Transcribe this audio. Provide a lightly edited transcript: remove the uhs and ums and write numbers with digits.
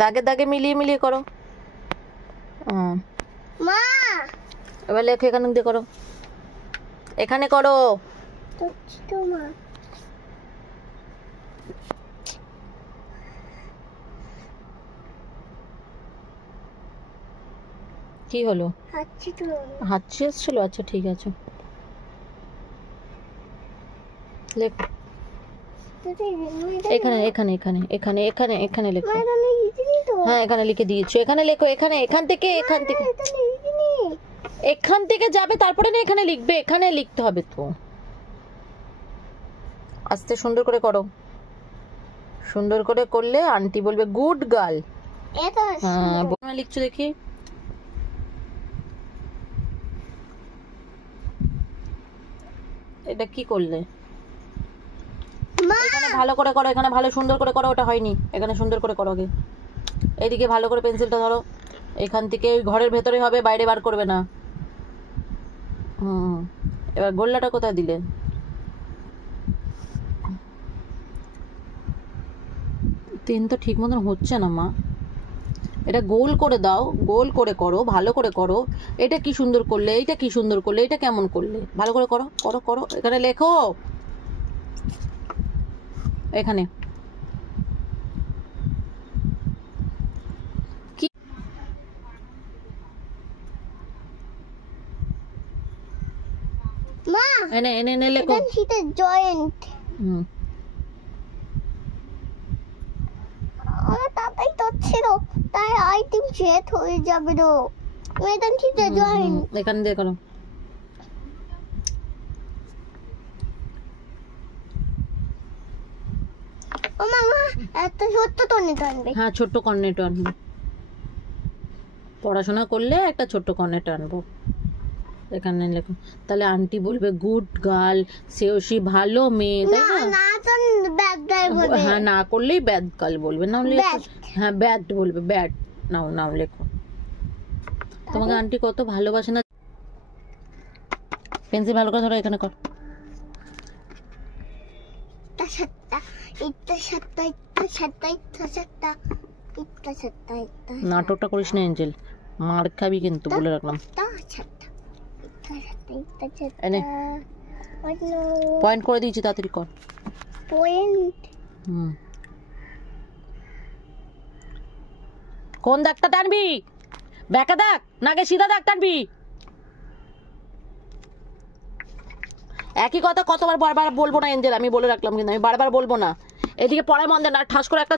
দাগে দাগে মিলিয়ে মিলিয়ে করো। মা এবার লেখো, এখানে দিয়ে করো, এখানে করো। তো মা কি হলো? হাঁচি তো হাঁচি এসেছিল? আচ্ছা ঠিক আছে, লেখো এখানে এখানে এখানে এখানে এখানে এখানে লেখো। হ্যাঁ এখানে লিখে দিয়েছো, এখানে লেখো, এখানে এখান থেকে এখান থেকে যাবে, তারপরে না এখানে লিখবে, এখানে লিখতে হবে তো। আস্তে সুন্দর করে করো, সুন্দর করে করলে আন্টি বলবে গুড গার্ল। হ্যাঁ লিখছো দেখি। এটা কি করলে? এখানে ভালো করে করো, এখানে ভালো সুন্দর করে করো, ওটা হয়নি, এখানে সুন্দর করে করো আগে। এইদিকে ভালো করে পেন্সিলটা ধরো, এখান থেকে ওই ঘরের ভেতরে হবে, বাইরে বার করবে না। এবার গোল্লাটা কোথায় দিলে? তিন তো ঠিক মতন হচ্ছে না মা, এটা গোল করে দাও, গোল করে করো, ভালো করে করো। এটা কি সুন্দর করলে, এইটা কি সুন্দর করলে, এটা কেমন করলে, ভালো করে করো করো করো। এখানে লেখো, এখানে কি মা এনে এনে এনে লেখো। এটা শীতে জয়েন্ট আমার তাতাই তো ছিল, তাই আইটেম সেট হয়ে যাবে তো। এটা শীতে জয়েন্ট এখানে দিয়ে করো। ও মামা এত ছোট্ট তো নিতে আনবে। হ্যাঁ ছোট্ট কর্নেটো আনবো, পড়াশোনা করলে একটা ছোট্ট কর্নেটো আনবো। এখানে লেখো, তাহলে আন্টি বলবে গুড গার্ল, সে ভালো মেয়ে, তাই না? না তো ব্যাড গার্ল বলবে। হ্যাঁ না করলেই ব্যাড গার্ল বলবে, নাও লেখো। হ্যাঁ ব্যাড বলবে, ব্যাড। নাও নাও লেখো, তোমাকে আন্টি কত ভালোবাসে না। পেন্সিল ভালো করে ধরো, এখানে কর। নাটকটা করিস না এঞ্জেল, মার খাবি কিন্তু, বলে রাখলাম। এনে পয়েন্ট করে দিয়েছি, তাড়াতাড়ি কর। পয়েন্ট কোন দাগটা টানবি? ব্যাকা দাগ নাকি সিধা দাগ টানবি? একই কথা কতবার বারবার বলবো না এঞ্জেল, আমি বলে রাখলাম, কিন্তু আমি বারবার বলবো না। এদিকে পড়ায় মন দেয় না, ঠাস করে একটা